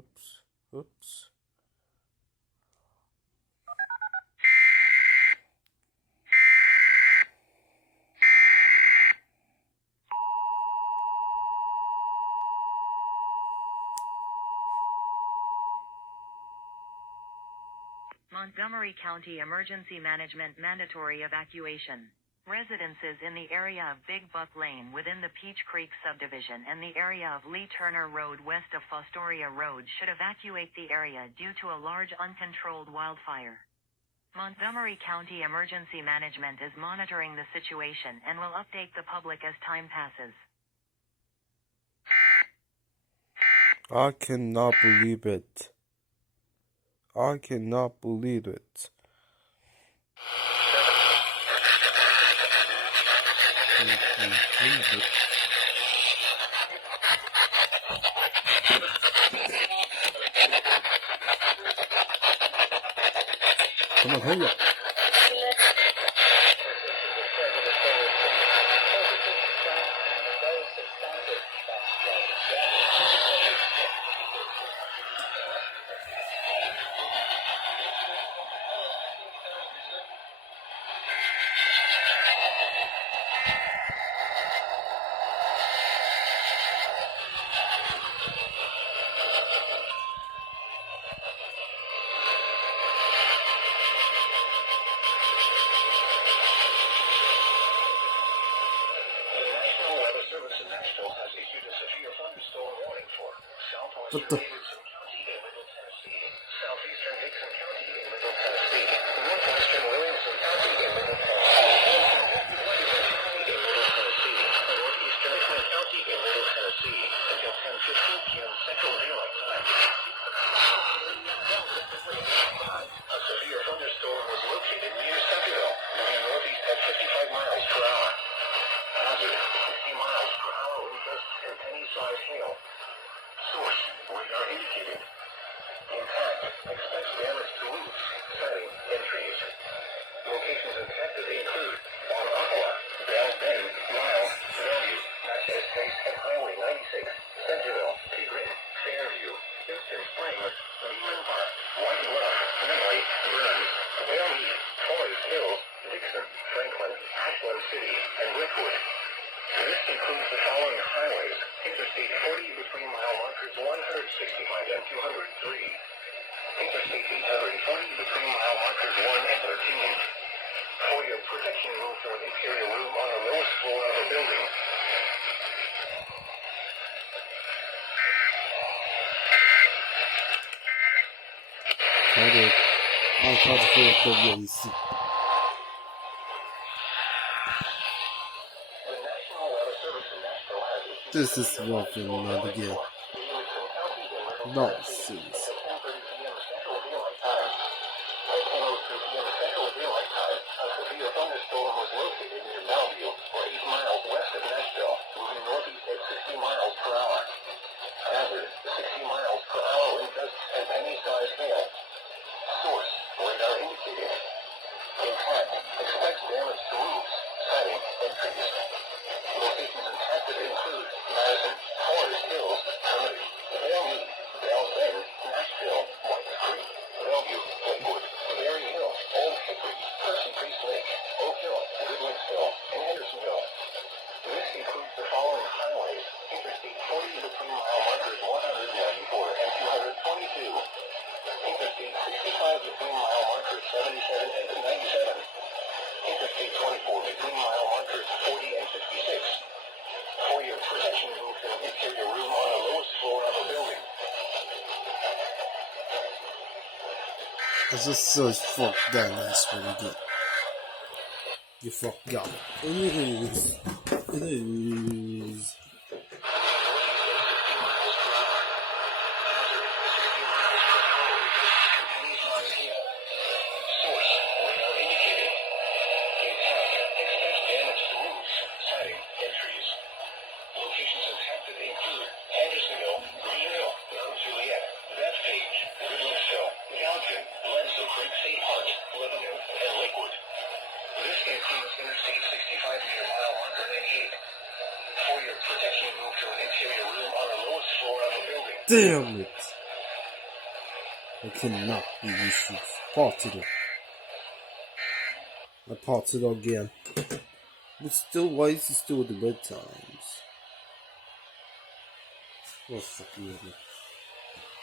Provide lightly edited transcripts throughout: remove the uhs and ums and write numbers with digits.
Oops. Montgomery County Emergency Management mandatory evacuation. Residences in the area of Big Buck Lane within the Peach Creek subdivision and the area of Lee Turner Road west of Fostoria Road should evacuate the area due to a large uncontrolled wildfire. Montgomery County Emergency Management is monitoring the situation and will update the public as time passes. I cannot believe it. I cannot believe it. Come on, hurry up. What the? Southeastern Dixon County in Middle Tennessee, northwestern Williamson County in Middle Tennessee, northeastern Richmond County in Middle Tennessee until 10:15 p.m. Central Daylight Time. A severe thunderstorm was located near Centerville, moving northeast at 55 miles per hour. Hazard: 60 miles per hour wind gusts and penny-sized hail. Source: radar indicated. Impact: expects damage to roofs, siding, and trees. Locations impacted include on Aqua, Bell Bend, Lyle, Bellevue, Access Place and Highway 96, Centerville, Tigrin, Fairview, Houston Springs, Lehman Park, White Bluff, Menley, Burns, Bellmead, Forest Hills, Dixon, Franklin, Ashland City, and Redwood. This includes the following highways: Interstate 40 between mile markers 165 and 203. Interstate 840 between mile markers 1 and 13. For your protection, move to an interior room on the lowest floor of a building. This is working not again. Nonsense. A severe thunderstorm was located near Bellevue, or 8 miles west of Nashville, moving northeast at 60 miles per hour. Hazard: 60 miles per hour wind gusts and penny-sized hail. Source: radar indicated. Impact: expects damage to roofs, siding, and trees. Locations impacted include Madison, Forest Hills, Hermitage, Bellmead, Bell Bend, Nashville, White Creek, Bellevue, Lakewood, Berry Hill, Old Hickory, Percy Priest Lake, Oak Hill, Goodlettsville, and Hendersonville. This includes the following highways: Interstate 40 between mile markers 194 and 222. Interstate 65 between mile markers 77 and 97. Interstate 24 between mile markers 40 and 56. For your protection, move to an interior room on the lowest floor of a building. I just searched fuck that last one again. You forgot. It is. Interstate 65 near mile marker 98. For your protection, move to an interior room on the lowest floor of a building. Damn it. There cannot be issues. Part it. I part it again. But still, why is it still the red times? Oh, fuck you.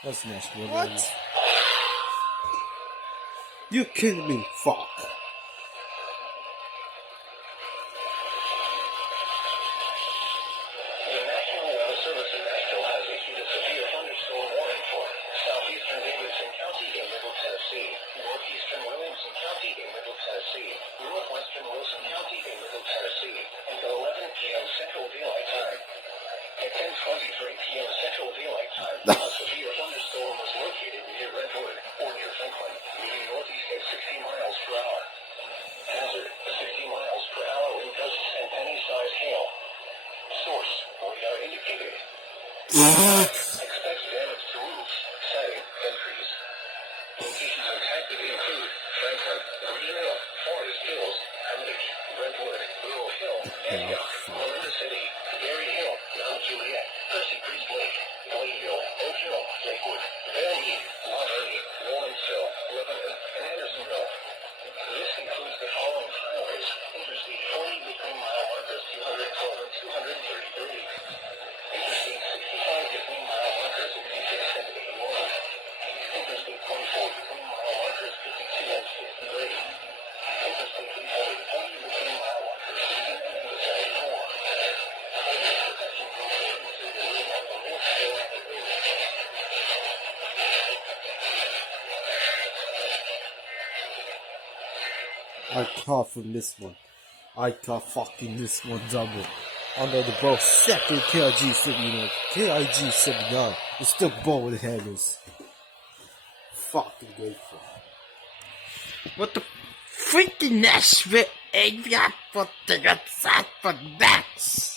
That's Nashville. What? You kidding me? Fuck. The National Weather Service in Nashville has issued a severe thunderstorm warning for southeastern Davidson County in Middle Tennessee, northeastern Williamson County in Middle Tennessee, northwestern Wilson County in Middle Tennessee, until 11 p.m. Central Daylight Time. At 10:23 p.m. Central Daylight Time, a severe thunderstorm was located near Redwood or near Franklin, moving northeast at 60 miles per hour. Hazard: 60 miles per hour wind gusts and penny-sized hail. Source: radar indicated. Expect damage to roofs, siding, and trees. Locations impacted include Franklin, Greenville, Forest Hills, Hermitage, Brentwood, Willow Hill, Antioch, Melinda City, Berry Hill, Mount Juliet, Percy Priest Lake, Gladeville, Oak Hill, Lakewood, Vale Mead, Mount Ernie, Lawrenceville, Lebanon, and Andersonville. This includes the following highways: Interstate 40 between mile markers 212 and 233. Interstate 65 between mile markers 56 and 81. Interstate 24 between mile markers 52 and 53. Interstate 340 between mile markers 69 and 74. Highway protection group ordinance in the room on the north shore of the river. I caught from this one. I caught fucking this one double. Under the bow, second KIG 79. KIG 79. It's still bowling headers. Fucking grateful. What the freaking Nashville area for the upside for next?